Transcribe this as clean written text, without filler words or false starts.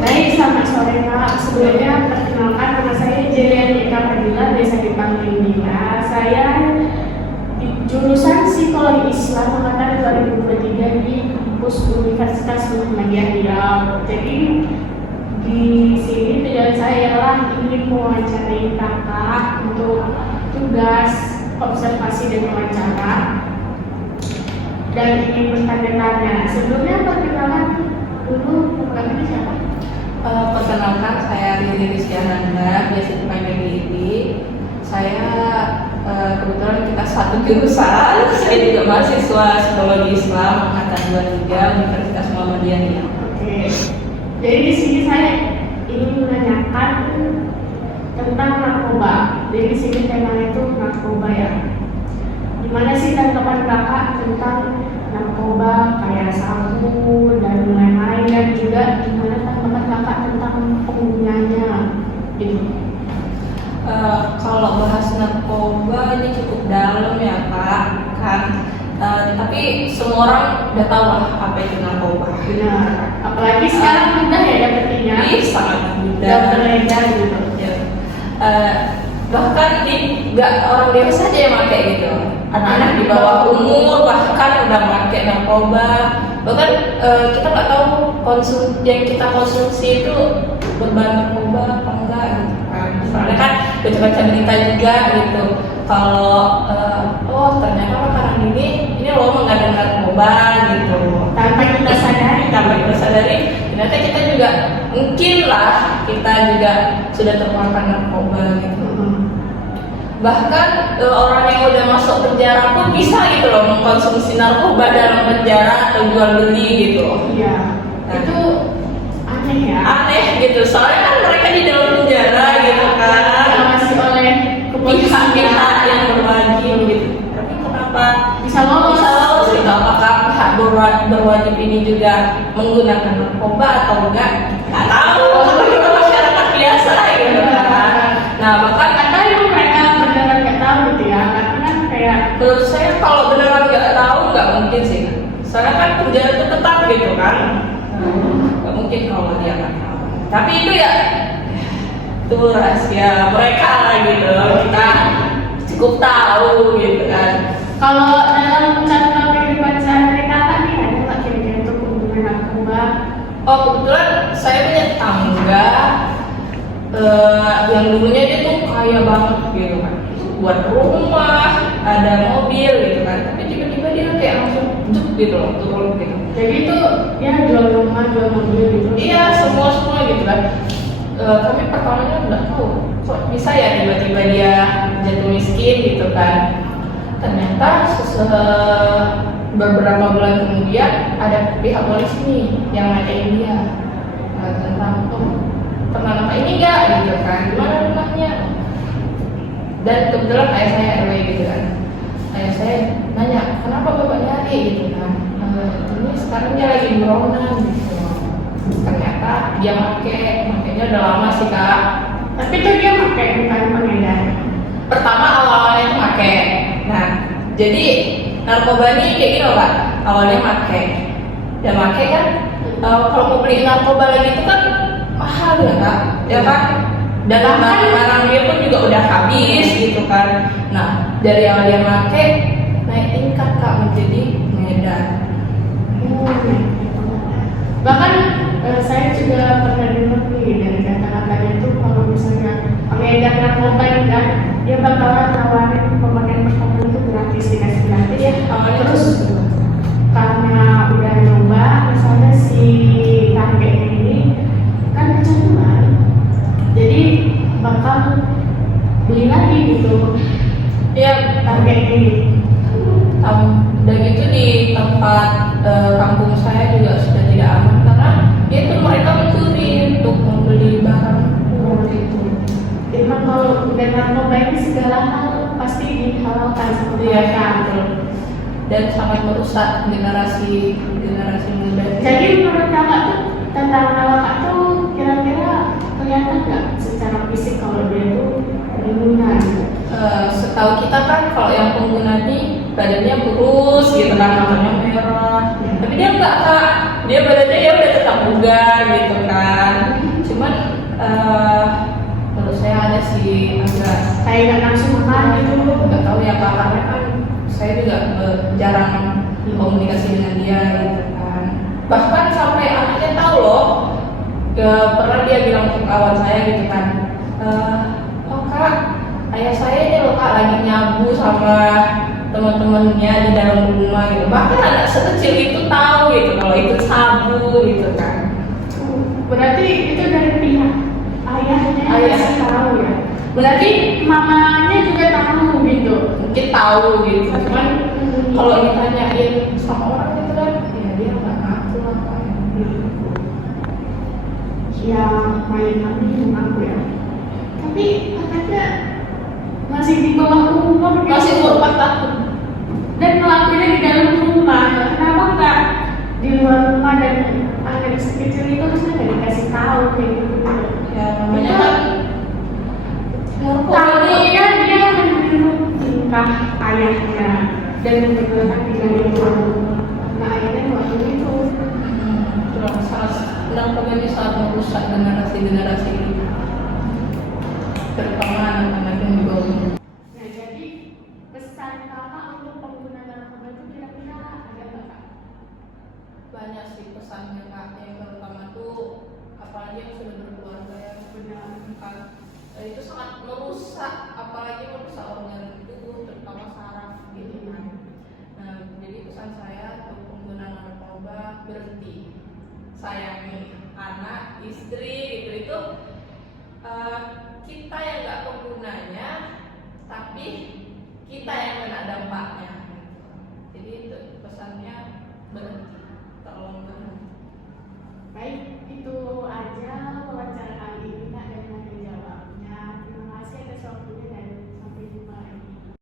Baik, selamat sore Kak. Sebelumnya perkenalkan nama saya Jelian Eka Fadila, biasa dipanggil Nina. Saya di jurusan Psikologi Islam angkatan 2023 di kampus Universitas Muhammadiyah Riau. Jadi di sini tujuan saya ialah ingin mewawancarai kakak untuk tugas observasi dan wawancara dan ingin bertanya-tanya. Sebelumnya perkenalan dulu, bukan siapa? Perkenalkan, saya Riri Rizkyananda, biasa dipanggil Riri. Saya kebetulan kita satu jurusan. Saya juga mahasiswa Psikologi Islam angkatan 23 Universitas Muhammadiyah Riau. Oke. Jadi di sini saya ingin menanyakan tentang narkoba. Jadi di sini temanya itu narkoba ya. Gimana sih tanggapan kakak tentang narkoba kayak sabu dan lain-lain, dan juga gimana tanggapan kakak tentang penggunanya gitu? Kalau bahas narkoba ini cukup dalam ya Kak, kan. Tapi semua orang udah tahu lah apa itu narkoba. Benar. Apalagi sekarang mudah ya dapetinnya. Sangat mudah. Dan beredar gitu. Ya. Bahkan nggak orang dewasa saja yang pakai gitu. Anak-anak di bawah umur bahkan udah pakai narkoba. Bahkan kita nggak tahu yang kita konsumsi itu berbahan narkoba apa enggak gitu kan. Soalnya kan baca-baca berita juga gitu. Kalau ternyata makanan ini loh mengandung narkoba gitu. Tanpa kita sadari, ternyata kita juga mungkin lah kita juga sudah termakan narkoba gitu. Bahkan orang yang udah masuk penjara pun bisa gitu loh mengkonsumsi narkoba dalam penjara atau jual beli gitu. Iya. Nah, itu aneh ya. Aneh gitu. Soalnya kan mereka di dalam penjara gitu kan. Masih oleh pihak-pihak yang berwajib gitu. Tapi kenapa bisa lolos gitu? Apakah pihak berwajib ini juga menggunakan narkoba atau enggak? Nggak tahu. Kita masyarakat biasa gitu kan. Nah, bahkan ada yang mereka beneran nggak tahu gitu ya, karena kan kayak menurut saya kalau beneran nggak tahu nggak mungkin sih. Soalnya kan penjara itu tetap gitu kan. Nggak mungkin kalau dia nggak tahu. Tapi itu ya itu rahasia mereka lah gitu. Kita cukup tahu gitu kan. kalau dalam contoh kehidupan sehari-hari kakak nih ada nggak kira-kira untuk hubungan narkoba? Oh, kebetulan saya punya tetangga yang dulunya dia tuh kaya banget gitu kan, buat rumah, ada mobil gitu kan, tapi tiba-tiba dia kayak langsung juk gitu loh, turun gitu. Jadi itu ya jual rumah, jual mobil gitu. Iya, semua gitu kan. Kami pertamanya nggak tahu kok bisa ya tiba-tiba dia jatuh miskin gitu kan. Ternyata beberapa bulan kemudian ada pihak polisi nih yang nanyain dia tentang pernah nama ini enggak gitu kan, gimana rumahnya. Dan kebetulan ayah saya RW gitu kan, ayah saya nanya kenapa bapak nyari gitu kan. Ini sekarang dia lagi buronan gitu. Ternyata dia makainya udah lama sih Kak. Tapi itu dia pakai bukan pengedar. Pertama awalnya itu pakai. Nah, jadi narkoba ini kayak gini loh Kak, awalnya pakai dan pakai kan. Kalau mau beli narkoba lagi itu kan mahal ya Kak, ya kan? Dan barang-barang dia pun juga udah habis gitu kan. Nah, dari awal dia pakai naik tingkat Kak menjadi pengedar. Bahkan saya juga pernah dengar nih dari kata-katanya itu kalau misalnya pengedar narkoba ini kan dia bakalan nawarin pemakaian pertama itu gratis, dikasih gratis ya. Terus karena udah nyoba, misalnya si kakeknya ini kan kecanduan, jadi bakal beli lagi gitu. Ya, Kakek ini. Dan itu di tempat kampung saya juga sudah tidak aman karena itu mereka mencuri untuk membeli barang itu. Memang kalau udah narkoba ini segala hal pasti dihalalkan seperti Iya, mereka. betul. Dan sangat merusak generasi muda. Jadi menurut kakak tuh tentang kakak tuh kira-kira kelihatan nggak secara fisik kalau dia tuh pengguna? Setahu kita kan kalau yang pengguna ini badannya kurus gitu kan, matanya merah. Tapi dia enggak Kak, dia badannya ya udah tetap bugar gitu kan. masih agak kayak nggak nafsu makan gitu. nggak tahu ya Pak, karena kan saya juga jarang komunikasi dengan dia gitu kan. Bahkan sampai anaknya tahu loh, pernah dia bilang ke kawan saya gitu kan, oh kak, ayah saya ini loh kak lagi nyabu sama teman-temannya di dalam rumah gitu. Bahkan anak sekecil itu tahu gitu kalau itu sabu gitu kan. Berarti itu dari pihak ayahnya Ayah. masih tahu ya. Berarti Mamanya juga tahu gitu. mungkin tahu gitu, cuman kalau ditanyain sama orang gitu kan, ya dia nggak ngaku lah Pak. Ya main kami mengaku ya. Tapi katanya masih di bawah umur gitu. Masih umur 4 tahun. Dan ngelakuinnya di dalam rumah. Kenapa nggak di luar rumah? Dan anak sekecil itu harusnya nggak dikasih tahu kayak gitu. Ya namanya kan Takutnya dia meniru tingkah ayahnya dan berletak di dalam rumah. Nah ayahnya waktu itu. Penangkapan ini sangat merusak generasi-generasi ini, terutama anak-anak yang di bawah umur. Nah jadi pesan kakak untuk pengguna narkoba itu kira-kira ada nggak kak? Banyak sih pesannya Kak, yang terutama tuh apalagi yang sudah berkeluarga yang Benar. kan, itu sangat merusak, apalagi merusak organ tubuh terutama saraf gitu kan. Nah jadi pesan saya untuk pengguna narkoba, berhenti, sayangi anak, istri gitu. Itu kita yang nggak penggunanya, tapi kita yang kena dampaknya gitu. Jadi itu pesannya, berhenti, tolong berhenti. Baik, itu aja